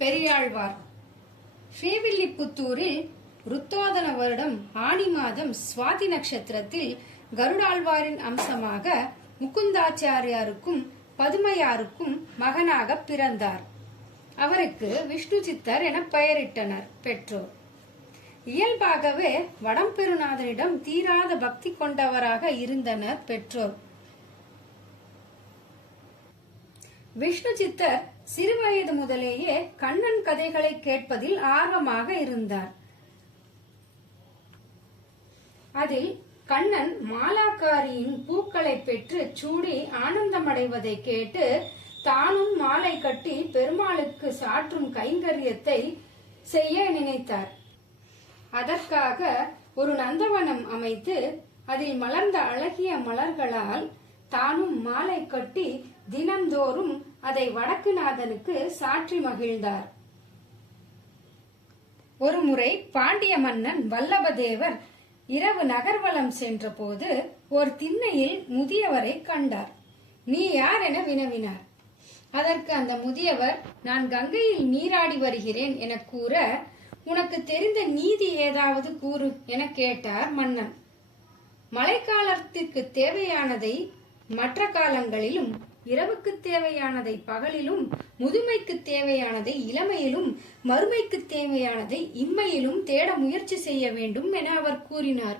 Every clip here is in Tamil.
பெரியாழ்வார். ஸ்ரீவில்லிபுத்தூரில் ருத்தோதன வருடம் ஆனி மாதம் சுவாதி நட்சத்திரத்தில் கருடாழ்வாரின் அம்சமாக முகுந்தாச்சாரியாருக்கும் பதுமையாருக்கும் மகனாக பிறந்தார். அவருக்கு விஷ்ணு சித்தர் என பெயரிட்டனர் பெற்றோர். இயல்பாகவே வடம்பெருநாதனிடம் தீராத பக்தி கொண்டவராக இருந்தனர் பெற்றோர். விஷ்ணு சித்தர் சிறுவயது முதலேயே கண்ணன் கதைகளை கேட்பதில் ஆர்வமாக இருந்தார். அதில் கண்ணன் மாலாக்காரியின் பூக்களை பெற்று சூடி ஆனந்தமடைவதை கேட்டு தானும் மாலை கட்டி பெருமாளுக்கு சாற்றும் கைங்கரியத்தை செய்ய நினைத்தார். அதற்காக ஒரு நந்தவனம் அமைத்து அதில் மலர்ந்த அழகிய மலர்களால் தானும் மாலை கட்டி தினந்தோறும் அதை வடக்குநாதனுக்கு சாற்றி மகிழ்ந்தார். ஒருமுறை பாண்டிய மன்னன் வல்லபதேவர் இரவு நகர்வலம் சென்ற போது ஒரு திண்ணையில் முதியவரை கண்டார். நீ யார் என வினவினார். அதற்கு அந்த முதியவர், நான் கங்கையில் நீராடி வருகிறேன் என கூற, உனக்கு தெரிந்த நீதி ஏதாவது கூறு என கேட்டார் மன்னன். மழைக்காலத்திற்கு தேவையானதை மற்ற காலங்களிலும், இரவுக்கு தேவையானதை பகலிலும், முதுமைக்கு தேவையானதை இளமையிலும், மறுமைக்கு தேவையானதை இம்மையிலும் தேட முயற்சி செய்ய வேண்டும் என அவர் கூறினார்.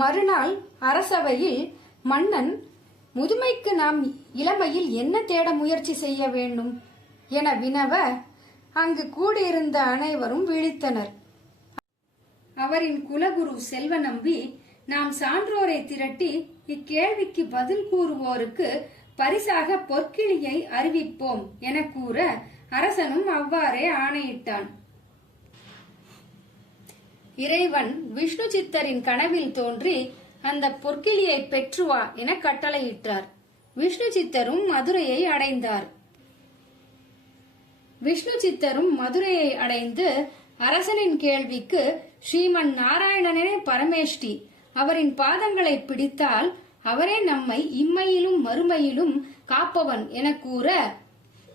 மறுநாள் அரசவையில் மன்னன், முதுமைக்கு நாம் இளமையில் என்ன தேட முயற்சி செய்ய வேண்டும் என வினவ, அங்கு கூடியிருந்த அனைவரும் விழித்தனர். அவரின் குலகுரு செல்வநம்பி, நாம் சான்றோரை திரட்டி இக்கேள்விக்கு பதில் கூறுவோருக்கு பரிசாக பொற்கிளியை அறிவிப்போம் என கூற அரசனும் அவ்வாறே ஆணையிட்டான். இறைவன் விஷ்ணு சித்தரின் கனவில் தோன்றி அந்த பொற்கிளியை பெற்று வா என கட்டளையிட்டார். விஷ்ணு சித்தரும் மதுரையை அடைந்தார். விஷ்ணு சித்தரும் மதுரையை அடைந்து அரசனின் கேள்விக்கு ஸ்ரீமன் நாராயணனே பரமேஷ்டி, அவரின் பாதங்களை பிடித்தால் அவரே நம்மை இம்மையிலும் மறுமையிலும் காப்பவன் என கூற,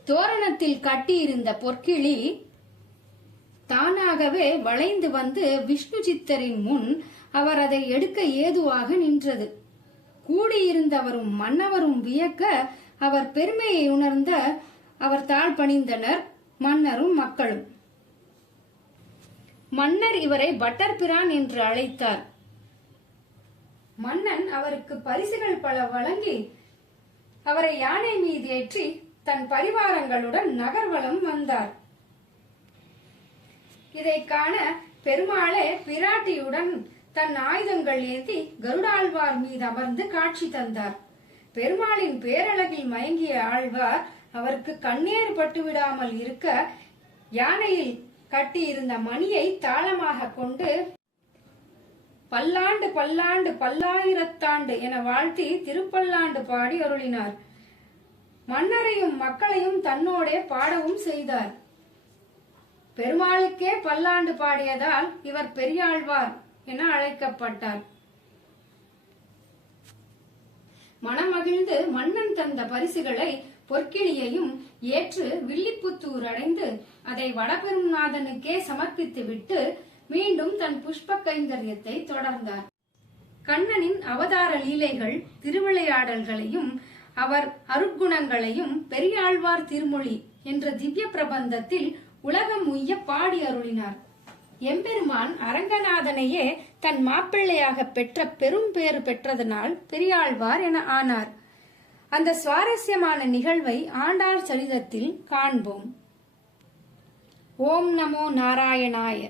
தோரணத்தில் கட்டியிருந்த பொற்கிளி தானாகவே வளைந்து வந்து விஷ்ணு சித்தரின் முன் அவர் அதை எடுக்க ஏதுவாக நின்றது. கூடியிருந்தவரும் மன்னவரும் வியக்க அவர் பெருமையை உணர்ந்த அவர் தாழ் பணிந்தனர், மன்னரும் மக்களும். மன்னர் இவரை பட்டர் பிரான் என்று அழைத்தார். மன்னன் அவருக்கு பரிசுகள் பல வழங்கி அவரை யானை மீது ஏற்றி தன் பரிவாரங்களுடன் நகர்வலம் வந்தார். இதை காண பெருமாளே பிராட்டியுடன் தன் ஆயுதங்கள் ஏந்தி கருடாழ்வார் மீது அமர்ந்து காட்சி தந்தார். பெருமாளின் பேரழகில் மயங்கிய ஆழ்வார் அவருக்கு கண்ணேறு பட்டுவிடாமல் இருக்க யானையில் கட்டியிருந்த மணியை தாளமாக கொண்டு பல்லாண்டு பல்லாண்டு பல்லாயிரத்தாண்டு என வாழ்த்தி திருப்பல்லாண்டு பாடி அருளினார். மன்னரையும் மக்களையும் தன்னோடே பாடவும் செய்தார். பெருமாளுக்கே பல்லாண்டு பாடியதால் இவர் பெரியாழ்வார் என அழைக்கப்பட்டார். மனமகிழ்ந்து மன்னன் தந்த பரிசுகளை பொற்கிளியையும் ஏற்று வில்லிபுத்தூர் அடைந்து அதை வடபெருநாதனுக்கே சமர்ப்பித்து விட்டு மீண்டும் தன் புஷ்ப கைங்கரியத்தை தொடர்ந்தார். கண்ணனின் அவதார லீலைகள், திருவிளையாடல்களையும் அவர் அருட்குணங்களையும் பெரியாழ்வார் திருமொழி என்ற திவ்ய பிரபந்தத்தில் உலகம் உய்ய பாடி அருளினார். எம்பெருமான் அரங்கநாதனையே தன் மாப்பிள்ளையாக பெற்ற பெரும் பேறு பெற்றதனால் பெரியாழ்வார் என ஆனார். அந்த சுவாரஸ்யமான நிகழ்வை ஆண்டாள் சரிதத்தில் காண்போம். ஓம் நமோ நாராயணாய.